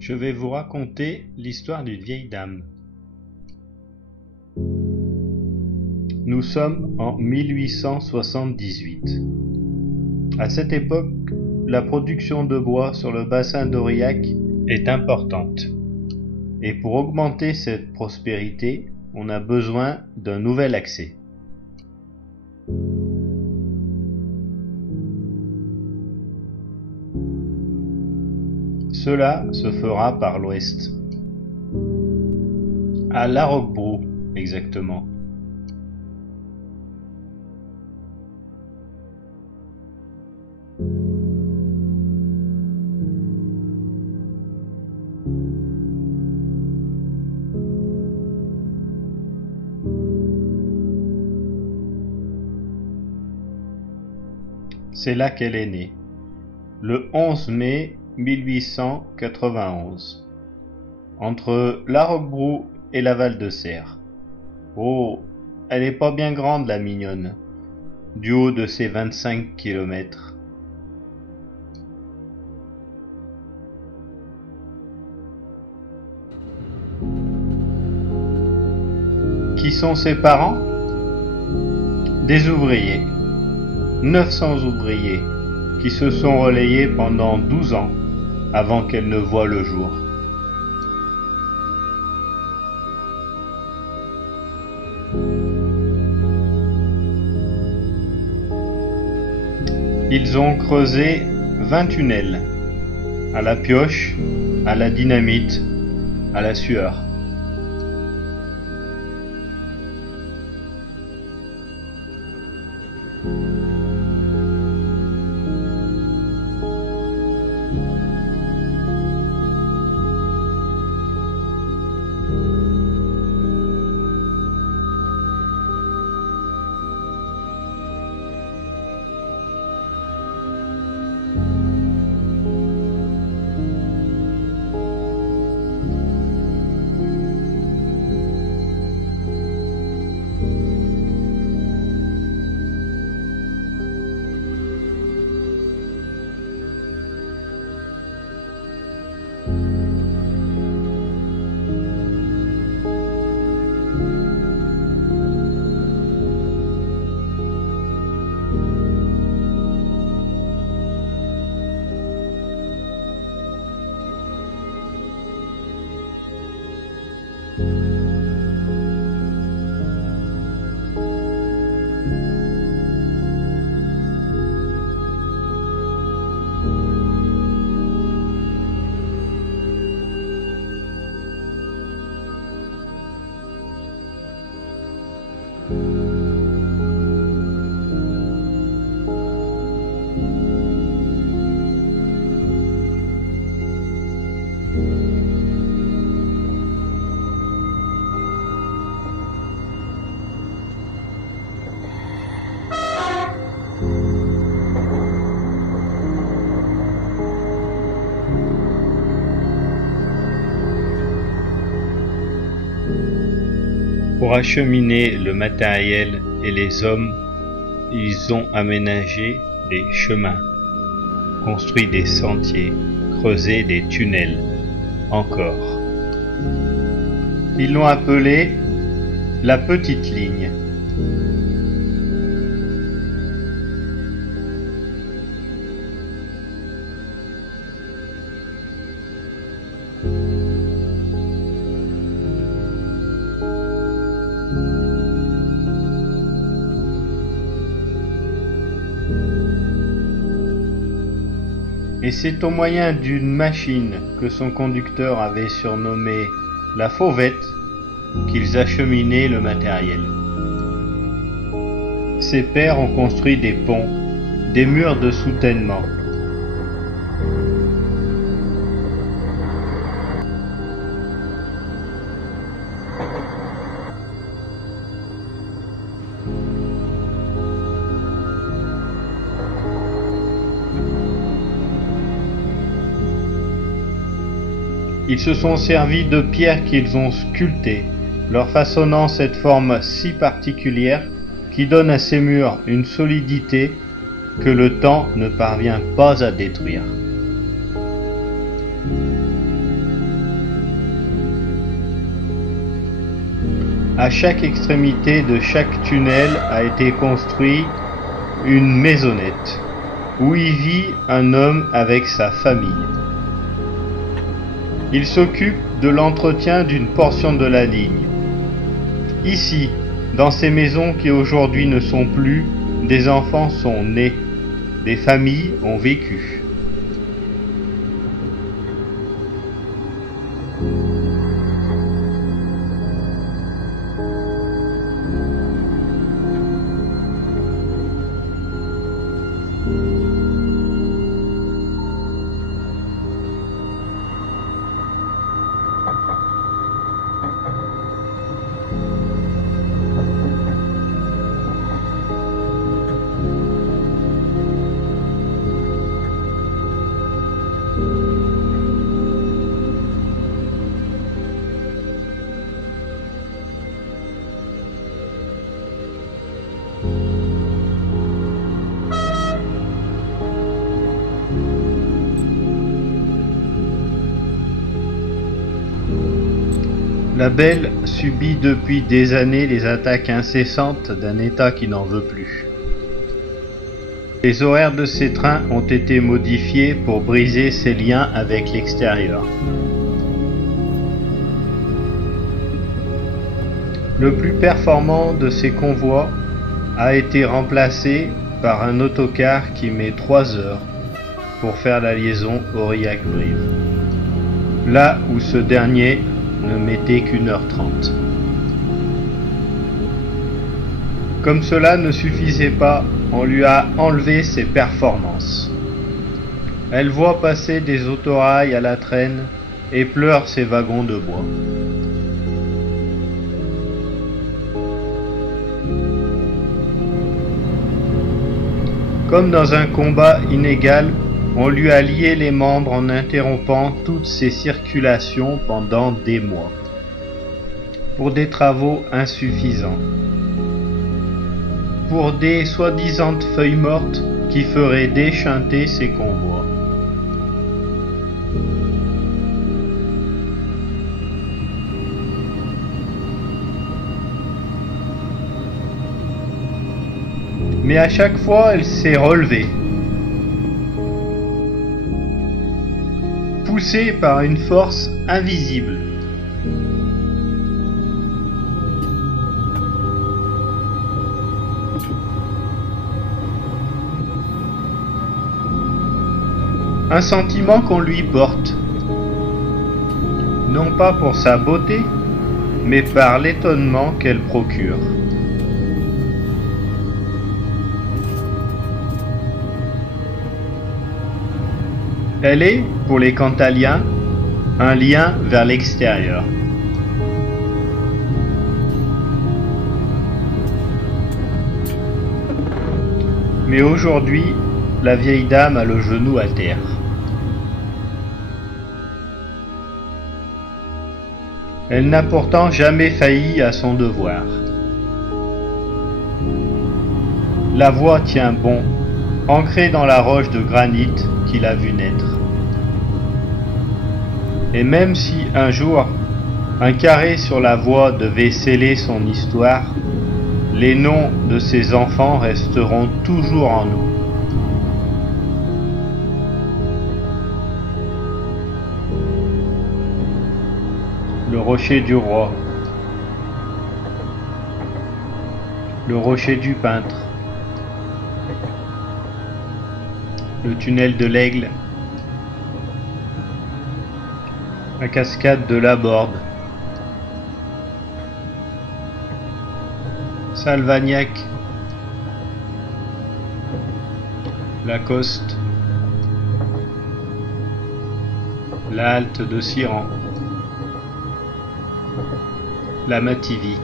Je vais vous raconter l'histoire d'une vieille dame. Nous sommes en 1878. À cette époque, la production de bois sur le bassin d'Aurillac est importante. Et pour augmenter cette prospérité, on a besoin d'un nouvel accès. Cela se fera par l'ouest, à Larocbrou exactement. C'est là qu'elle est née, le 11 mai 1891, entre Larocbrou et la Val-de-Serre. Oh, elle est pas bien grande la mignonne, du haut de ses 25 kilomètres. Qui sont ses parents? Des ouvriers. 900 ouvriers qui se sont relayés pendant 12 ans avant qu'elle ne voie le jour. Ils ont creusé 20 tunnels, à la pioche, à la dynamite, à la sueur. Pour acheminer le matériel et les hommes, ils ont aménagé des chemins, construit des sentiers, creusé des tunnels, encore. Ils l'ont appelé la petite ligne. Et c'est au moyen d'une machine que son conducteur avait surnommée la fauvette qu'ils acheminaient le matériel. Ses pères ont construit des ponts, des murs de soutènement. Ils se sont servis de pierres qu'ils ont sculptées, leur façonnant cette forme si particulière qui donne à ces murs une solidité que le temps ne parvient pas à détruire. À chaque extrémité de chaque tunnel a été construit une maisonnette, où y vit un homme avec sa famille. Il s'occupe de l'entretien d'une portion de la ligne. Ici, dans ces maisons qui aujourd'hui ne sont plus, des enfants sont nés, des familles ont vécu. La Belle subit depuis des années les attaques incessantes d'un État qui n'en veut plus. Les horaires de ces trains ont été modifiés pour briser ses liens avec l'extérieur. Le plus performant de ces convois a été remplacé par un autocar qui met 3 heures pour faire la liaison Aurillac-Brive, là où ce dernier ne mettait qu'1h30. Comme cela ne suffisait pas, on lui a enlevé ses performances. Elle voit passer des autorails à la traîne et pleure ses wagons de bois. Comme dans un combat inégal, on lui a lié les membres en interrompant toutes ses circulations pendant des mois, pour des travaux insuffisants, pour des soi-disant feuilles mortes qui feraient déchanter ses convois. Mais à chaque fois, elle s'est relevée, poussée par une force invisible. Un sentiment qu'on lui porte, non pas pour sa beauté, mais par l'étonnement qu'elle procure. Elle est, pour les Cantaliens, un lien vers l'extérieur. Mais aujourd'hui, la vieille dame a le genou à terre. Elle n'a pourtant jamais failli à son devoir. La voie tient bon, ancrée dans la roche de granit qu'il a vu naître. Et même si un jour, un carré sur la voie devait sceller son histoire, les noms de ses enfants resteront toujours en nous. Le rocher du roi, le rocher du peintre, le tunnel de l'Aigle, la cascade de la Borde, Salvagnac, la Coste, la halte de Siran, la Mativie.